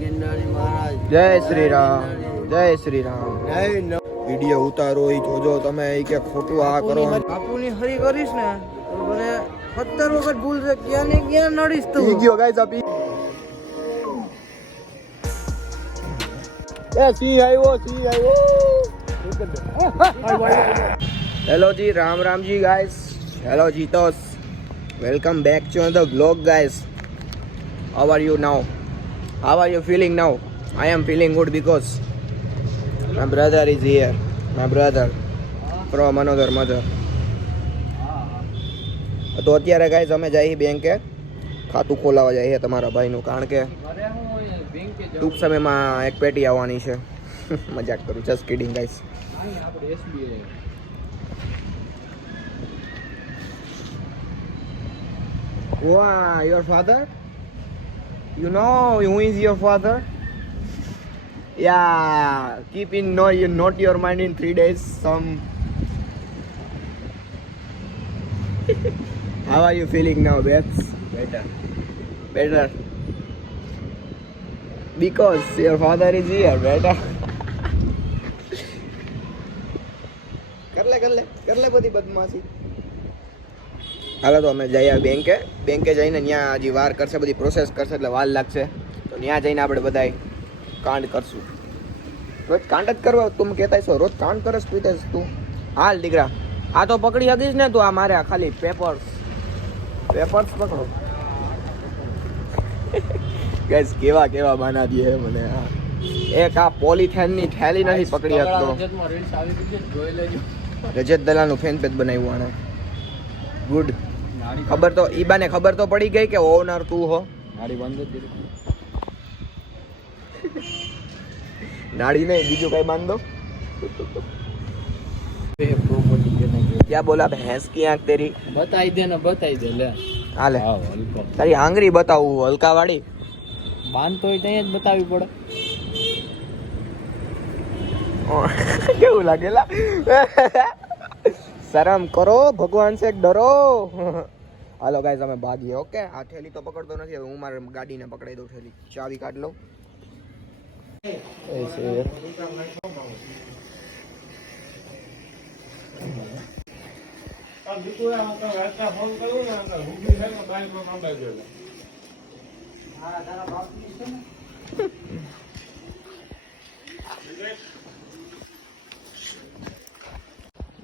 ગિરનારી મહારાજ. જય શ્રી રામ જય શ્રી રામ જય વીડિયો ઉતારો એ જોજો તમે એ કે ખોટું આ કરો બાપુની હરી કરીશ ને તો મને સત્તર વખત ભૂલ છે ક્યાં ને ક્યાં નડીશ તું. ગયો ગાઈસ આપી એ સી આવ્યો સી આવ્યો. Hello ji Ram Ram ji guys. Hello જીતોસ. Welcome back to the blog guys. How are you now how are you feeling now I am feeling good because my brother is here my brother from મનોધર mother તો અત્યારે guys અમે જઈએ બેંકે ખાતું ખોલાવવા જઈએ તમારા ભાઈનું, કારણ કે ટૂંક સમયમાં એક પેટી આવવાની છે. મજાક કરું જસ્ટ કિડિંગ ગાઈઝ વાહ your father? You know who is your father? Yeah, keep in no, you not your mind in three days. Some. How are you feeling now, Beth? Better. Better. Because your father is here, better. Karla, Karla, Karla, badi कर હાલો તો અમે જઈએ બેંકે. બેંકે જઈને ત્યાં હજી વાર કરશે બધી પ્રોસેસ કરશે એટલે વાર લાગશે. તો ત્યાં જઈને આપણે બધાય કાંડ કરશું. રોજ કાંડ જ કરવા તું કહેતા છો રોજ કાંડ કરસ પીતે તું. હાલ દીકરા આ તો પકડી શકીશ ને તું આ મારે ખાલી પેપર્સ પેપર્સ પકડો. ગેસ કેવા કેવા બાના દે મને આ એક આ પોલીથેનની થેલી નથી પકડી શકતો. રજત દલાલનું ફેન પેજ બનાવ્યું આણે. ગુડ ખબર તો ઈબાને ખબર તો પડી ગઈ કે ઓનર તું હો. નાડી નહીં બીજું કઈ બાંધો ક્યાં બોલા ભેંસ કી આંખ તેરી. બતાઈ દે ને બતાઈ દે લે. હાલે તારી આંગળી બતાવું હલકા વાળી બાંધતો હોય ત્યાં જ બતાવવી પડે. કેવું લાગેલા શરમ કરો ભગવાન સે ડરો. હાલો ગાઈઝ અમે ભાગીએ ઓકે આ થેલી તો પકડતો નથી, હવે હું મારે ગાડીને પકડાઈ દઉં થેલી. ચાવી કાઢ લઉં.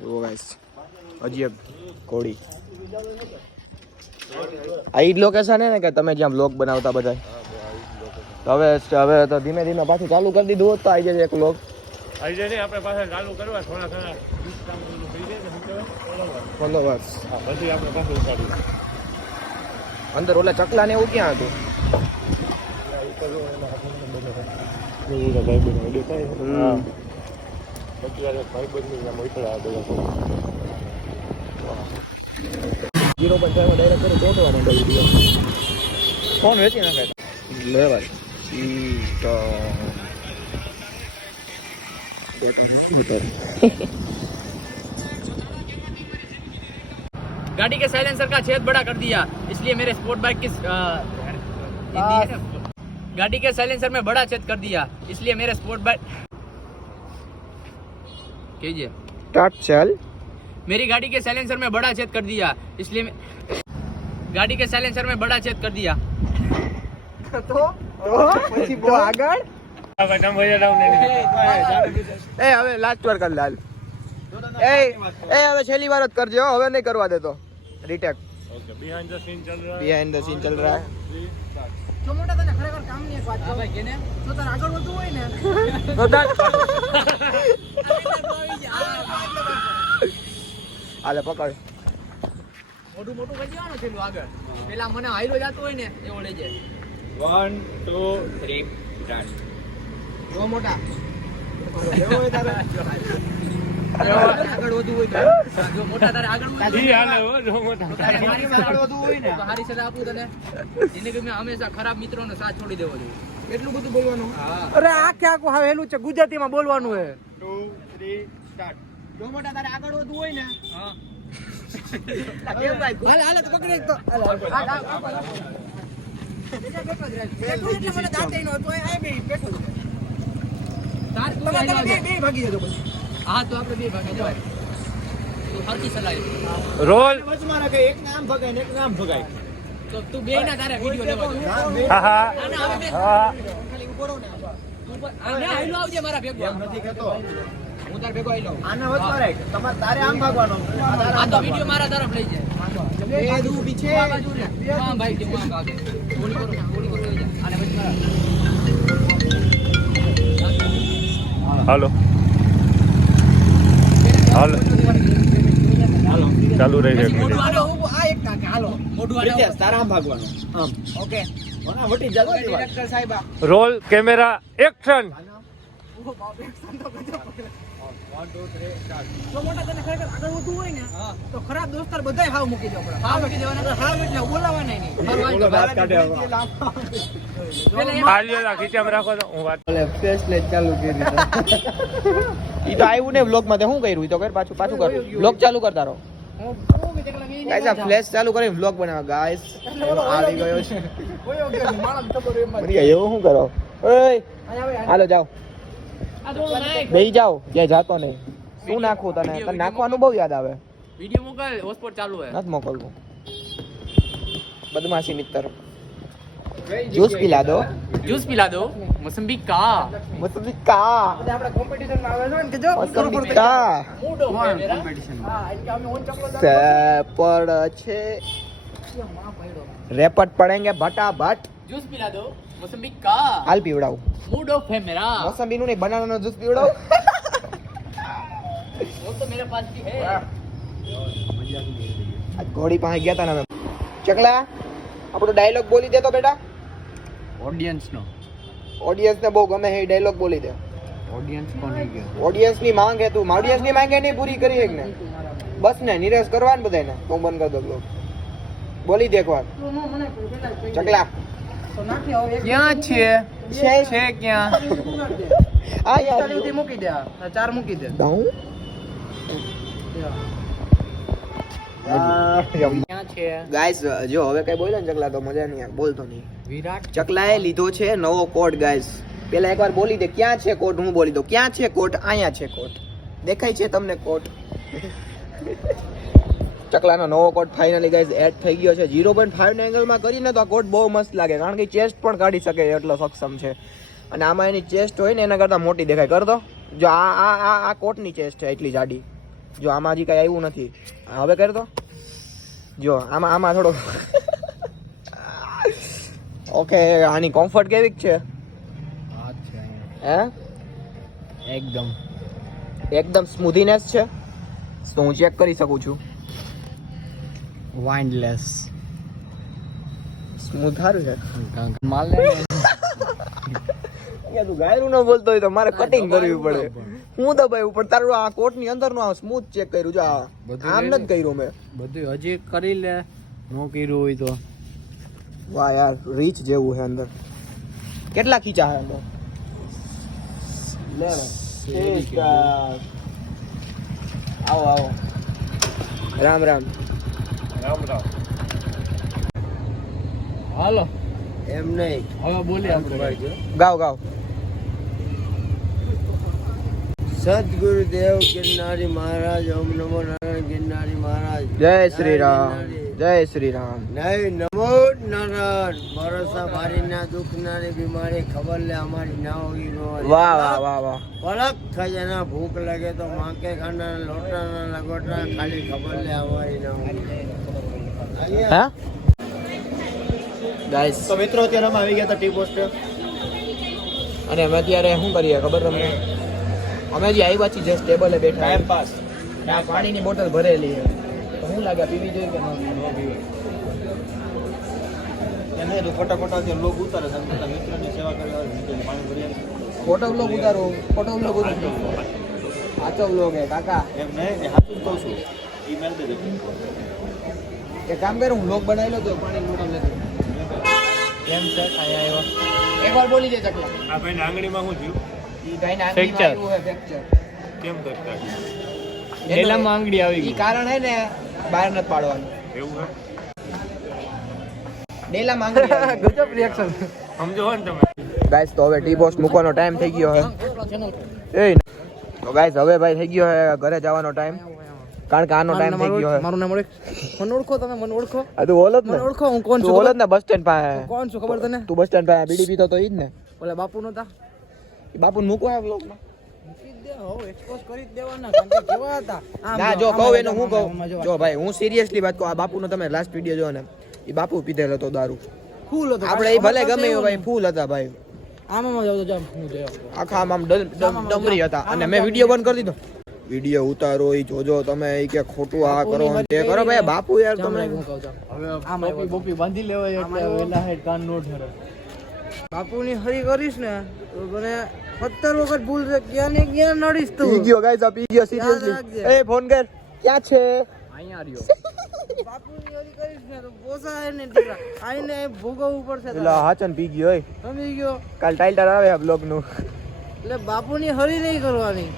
જુઓ ગાઈસ હજી એક ઘોડી આ ઈ જ લોકેશન હે ને કે તમે જ્યાં બ્લોગ બનાવતા બધા તો હવે હવે તો ધીમે ધીમે પાછું ચાલુ કરી દીધું હોત તો આવી જશે એક બ્લોગ આવી જાય નહીં આપણે પાછા ચાલુ કરવા થોડા ઘણા ડિસ્કાઉન્ટ બધું થઈ જાય ને શું કહેવાય? બરોબર બંદોબસ્ત હા પછી આપણે પાછું ઉતારીએ અંદર ઓલા ચકલા ને એવું ક્યાં હતું? એવું તો ભાઈ બહેનો દેખાય હમ. પછી યાર ભાઈ બંધ નામ ઉતરા બધા જીરો પંચાવન ડાયરેક્ટ કરી ચોટવા માંડે વિડીયો ફોન વેચી નાખે લેવાય ઈ તો गाड़ी के साइलेंसर का छेद बड़ा कर दिया इसलिए मेरे स्पोर्ट बाइक की अ, हिंदी है ना? गाड़ी के साइलेंसर में बड़ा छेद कर दिया इसलिए मेरे स्पोर्ट बाइक कीजिए સ્ટાર્ટ ચાલ मेरी गाड़ी के साइलेंसर में बड़ा छेद कर दिया इसलिए मैं- गाड़ी के साइलेंसर में बड़ा छेद कर दिया તો પછી બહુ આગળ આપણે તમે ભૈયા લાવ ને એ હવે લાસ્ટ વાર કર લાલ એ એ હવે છેલ્લી વાર જ કરજો હો, હવે નહીં કરવા દેતો retake okay behind the scene ચલ રહા બિહાઇન્ડ ધ સીન ચલ રહા હે જો મોટા તને ખરેખર કામની એક વાત કહું. જો તારે આગળ વધવું હોય ને તો ચાલ. હાલે પકડ. મોટું મોટું કરી દેવાનું છેલ્લું આગળ. પેલા મને હાઈલો જતો હોય ને એવો લઈ જાય. વન ટુ થ્રી સ્ટાર્ટ જો મોટા. આગળ વધવું હોય જો મોટા તારે આગળ વધવું ઈ હાલે હો જો મોટા. તારે મારી પાસે આગળ વધવું હોય ને તો હારી સલાહ આપું તને. જિંદગીમાં હંમેશા ખરાબ મિત્રોનો સાથ છોડી દેવો જોઈએ. એટલું બધું બોલવાનું? અરે આખે આખું હવે હેલું છે ગુજરાતીમાં બોલવાનું હે. ટુ થ્રી સ્ટાર્ટ જો મોટા તારે આગળ વધવું હોય ને હા. હાલ હાલ તો પકડી તો. હાલ, રોલ. એક નામ ભગાય એક નામ ભગાય. તો તું બે ના તારે વીડિયો લેવા દો. નામ બે હા હા. ના, ના, હવે બે. હા. ખાલી ઊભો રહો ને. તું આ ના, આવજે મારા ભેગો એમ નથી કહેતો. હું તાર ભેગો આઈ લઉં આના વચમાં રાખ તમારે તારે આમ ભાગવાનો આ તારે આ આમ તો વીડિયો મારા તરફ લઈ જાય બે દુ પીછે આ બાજુ ને. હા, ભાઈ, કે હું આમ ભાગે. ગોળી કરો, ગોળી કરો, લઈ જા. આને વચ્ચે મારા. હાલો હાલો ચાલુ રહી પછી છે મોઢું આને આ એક કાકે હાલો મોઢું આને રીતેશ, તારે આમ ભાગવાનું આમ ઓકે વના વટી જાવ ડિરેક્ટર સાહેબ આ. રોલ કેમેરા એક્શન જો મોટા તને ખરેખર આગળ વધવું હોય ને તો ખરાબ દોસ્તાર બધાય હાવ મૂકી દેવા પડે. હા, મૂકી દેવાના. હાવ એટલે બોલાવાના નહીં. મારું આઈ ગયું. પેલા એમ- આલિયા ખીચામાં રાખો તો હું વાત ચાલુ કરી ઈ તો આવ્યું ને બ્લોગમાં શું કર્યું? ઈ તો પાછું પાછું કર. બ્લોગ ચાલુ કરતા રહો ગાઈસ આ ફ્લેશ ચાલુ કરીને બ્લોગ બનાવો ગાઈસ. આવી ગયો છે. મરી ગયા એવું શું કરો? ઓય હાલો જાઓ. બેહી જાઓ જે જાતો નહીં. શું નાખું તને? તને નાખવાનું બહુ યાદ આવે. વિડિયો મોકલ હોસ્પોટ ચાલુ હે નથી મોકલવું. બદમાશી મિત્ર જ્યુસ પીલા દો. જ્યુસ પીલા દો. મોસંબી કા. મોસંબી કા. આપણે કોમ્પિટિશનમાં આવે છે ને કે જો મોસંબી કા મૂડો કોમ્પિટિશન હા એટલે અમે ઓન ચપલો સેપડ છે. રેપટ પડેંગે ભટાભટ जूस पिला दो मौसम्बी का હાલ પીવડાવું मूड ऑफ है मेरा મોસંબી નું નહીં બનાના નો જ્યુસ પીવડાવું वो तो मेरे पास भी है આજ ઘોડી પાસે ગયા તા ને અમે ચકલા આપણો ડાયલોગ બોલી દે તો બેટા ऑडियंस नो ઓડિયન્સ ને બહુ ગમે છે ડાયલોગ બોલી દે ऑडियंस कौन है क्या ઓડિયન્સ ની માંગ હે તું ઓડિયન્સ ની માંગે નહીં પૂરી કરી એક ને બસ ને નિરાશ કરવા ને બધાને તો હું બંધ કરી દઉં blog. બોલી દે એકવાર ચકલા ક્યાં છે? છે? ક્યાં? આ યાર. મૂકી દે ચાર મૂકી દે. દઉં? જો હવે કઈ બોલે ને ચકલા તો મજા નહીં બોલતો નહીં. ચકલાએ લીધો છે નવો કોટ ગાઈસ પેલા એકવાર બોલી દે ક્યાં છે કોટ? હું બોલી દઉં ક્યાં છે કોટ? અહીંયા છે કોટ. દેખાય છે તમને કોટ? ચકલાનો નવો કોટ ફાઇનલી ગાઈઝ એડ થઈ ગયો છે. ઝીરો પોઈન્ટ ફાઈવના એંગલમાં કરીને તો આ કોટ બહુ મસ્ત લાગે કારણ કે ચેસ્ટ પણ કાઢી શકે એટલો સક્ષમ છે. અને આમાં એની ચેસ્ટ હોય ને એના કરતાં મોટી દેખાય. કરતો જો આ આ આ આ કોટની ચેસ્ટ છે એટલી જાડી. જો આમાં હજી કાંઈ આવ્યું નથી. હવે કરતો જો આમાં આમાં થોડો ઓકે આની કમ્ફર્ટ કેવી છે? હે? એકદમ. એકદમ સ્મૂધીનેસ છે. શું હું ચેક કરી શકું છું. વાઇન્ડલેસ સ્મૂથ સારું છે. માલ તું ગાયરું ન બોલતો હોય તો મારે કટિંગ કરવી પડે. હું તો ભાઈ ઉપર તારું આ કોટની અંદરનું આ સ્મૂથ ચેક કર્યું જો આમ ન જ કર્યું મેં. બધું હજી કરી લે નો કર્યું હોય તો. વાહ યાર રીચ જેવું છે અંદર. કેટલા ખીચા હે અંદર? લે આવો આવો. રામ રામ. રામ રામ. હાલો. એમ નહીં. હવે બોલી આપણે ગાવ ગાવ. સદગુરુદેવ ગિરનારી મહારાજ ઓમ નમો નારાયણ ગિરનારી મહારાજ. જય શ્રી રામ. જય શ્રી રામ. નહીં નમો નારાયણ. ભરોસા ભારીના દુઃખનારી બીમારી ખબર લે અમારી ના હોવી બીમારી. વાહ વાહ વાહ વાહ. પલક થઈ જાય ના ભૂખ લાગે તો માકે ખાના લોટાના લગોટા ખાલી ખબર લે અમારી ના હોવી હે? ગાઈસ તો મિત્રો અત્યારે અમે આવી ગયા હતા ટી પોસ્ટ. અને અમે અત્યારે શું કરીએ ખબર તમને? અમે જે આવ્યા છીએ જસ્ટ ટેબલે બેઠા. ટાઈમ પાસ આ પાણીની બોટલ ભરેલી છે. તો શું લાગે પીવી જોઈએ કે ન પીવી? લોક ઉતારે મિત્રની સેવા કરી પાણી ભરી. ફોટો બ્લોગ ઉતારો ફોટો બ્લોગ ઉતારો. સાચો બ્લોગ હે કાકા. એમ નહીં કહું છું. ઈ મેલ દેજો એક કામ કર હું લોક બનાવી લો તો પાણી મોટો લેતો કેમ છે? કાંઈ આવ્યો? એકવાર બોલી દે ચકલા આ ભાઈ આંગળીમાં હું થયું ઈ ભાઈ. આંગળીમાં આવ્યું હે fracture. કેમ કરતા? એલા માંગડી આવી ગઈ. કારણ હે ને બહાર નથી પાડવાનું. એવું હે? ડેલામાં માંગડી ગજબ રિએક્શન સમજો હો ને તમે. ગાઈસ તો હવે ટી પોસ્ટ મૂકવાનો ટાઈમ થઈ ગયો હે. એ તો ગાઈસ હવે ભાઈ થઈ ગયો હે ઘરે જવાનો ટાઈમ કારણ કે આનો ટાઈમ થઈ ગયો મારું નામ ઓળખ મને ઓળખો તમે મને ઓળખો. આ તું ઓલો ને. ઓળખો હું કોણ છું ઓલો ને બસ સ્ટેન્ડ પાસે. કોણ છું ખબર તને? તું બસ સ્ટેન્ડ પાસે બીડી પીતો તો ઈ જ ને. ઓલા બાપુ નતા બાપુ મૂકવા આવ્યો vlog માં. એક્સપોઝ કરી જ દેવાના કારણ કે કેવા હતા. આમ ના જો, જો આમાં કહું જો, એનું હું આમાં, કહું. આમાં જો. જો ભાઈ હું સિરિયસલી વાત કહું આ બાપુનો તમે લાસ્ટ વીડિયો જો ને એ બાપુ પીધેલો હતો દારૂ. ફૂલ હતો આપણે ભલે ગમે ભાઈ ફૂલ હતા ભાઈ. આમાં આખા આમ આમ ડમરી હતા. અને મેં વીડિયો બંધ કરી દીધો. વીડિયો ઉતારો એ જોજો તમે એ કે ખોટું આ કરો તે કરો. ભાઈ બાપુ યાર તમે હું કહું જામ આમ બોપી બોપી. બાંધી લેવો એટલે વેલા હેડ કાન નો ઠરે બાપુની હરી કરીશ ને તો મને સત્તર વખત ભૂલ છે. ક્યાં ને ક્યાં નડીશ તું? પી ગયો ગાઈસ આ પી ગયો સિરિયસલી એ ફોન કર. ક્યાં છે? અહીંયા રહ્યો. બાપુની હરી કરીશ ને તો પોસાય ને દીકરા આઈને ભોગવવું પડશે એટલે હાચન પી ગયો ઓય. સમજી ગયો. કાલ ટાઈટર આવે આ બ્લોગનું. એટલે બાપુની હરી નહીં કરવાની.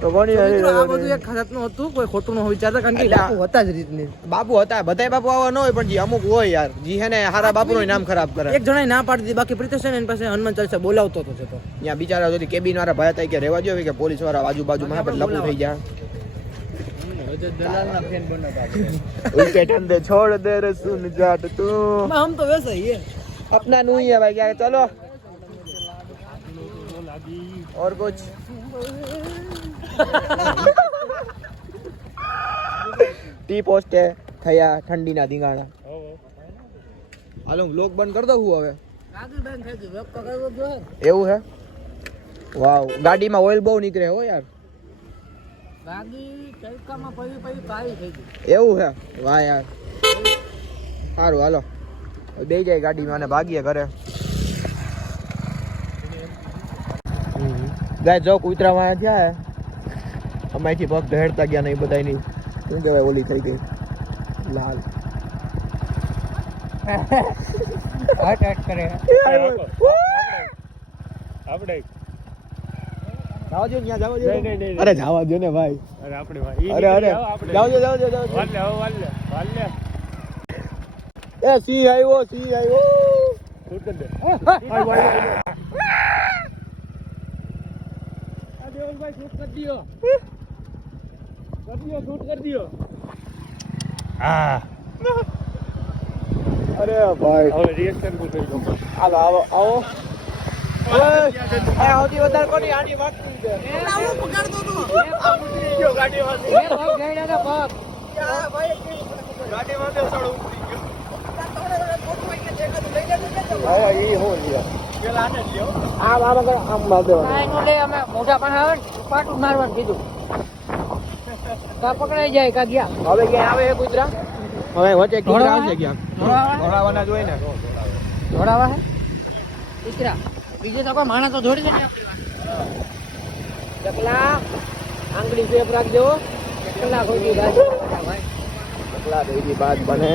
તો કોની તો હરી મિત્રો આ કરવાની? બધું એક ખરાબનું હતું કોઈ ખોટું ન વિચારતા કારણ કે એટલે આ- બાપુ હતા જ રીતની બાપુ હતા બધાય બાપુ આવા ન હોય પણ જે અમુક હોય યાર જી હે ને હારા બાપુનું નામ ખરાબ કરે એક જણાએ ના પાડી દીધી બાકી પ્રિતેશ છે ને એની પાસે હનુમાન ચાલીસા બોલાવતો હતો છે તો ત્યાં બિચારા સુધી કેબિન વાળા ભાઈ હતા ઈ કે રેવા જોઈએ કે પોલીસ વાળા આજુબાજુમાં આપણે લપુ થઈ જાય દલાલના ફેન બનતા ઉનકે ઠંડે છોડ દે રે સુન જાટ તું હમ તો વૈસે ही है अपना नहीं है भाई क्या चलो और कुछ ટી પોસ્ટ થયા ઠંડીના ધીંગાણા. હાલો લોક બંધ કરી દઉં હું હવે. એવું હે? વાવ, ગાડીમાં ઓઇલ બહુ નીકળે હો યાર. એવું હે? વાહ યાર. સારું, હાલો. બે જાય ગાડીમાં અને ભાગીએ ઘરે. ગાય જો કૂતરા વાયા થયા અમાયથી પગ ઢેડતા ગયા નહીં બધા ની શું કહેવાય ઓલી થઈ ગઈ. લાલ. અરે જાવા દો ને ભાઈ. અરે અરે અરે. નીકળી જાઓ આપણે. જાવ દો જાવ દો જાવ દો વાલ લે હવે વાલ લે વાલ. લે એ સિંહ આવ્યો સિંહ આવ્યો. કરી દે કરી દ્યો હા. અરે ભાઈ. હવે રિએક્શનનું થઈ ગયું. હાલો આવો આવો. સૌથી વધારે કોની આની વાત છે ગયો હા ઈ હો લ્યો. આમ આમ આગળ આમ માર દેવાનું મોટા પાસે આવે ને પાટું મારવાનું કીધું. કા પકડાઈ જાય કા ગયા? હવે ક્યાં આવે એ હવે વચ્ચે કૂતરા આવશે ક્યાં? ધોળાવાના જ ને. ધોડાવા હે? દીકરા બીજે તો કોઈ માણસ તો જોડી શકે ચકલા. આંગળી સેફ રાખજો. ચકલા ગાડી પગલા દઈ બાદ બને?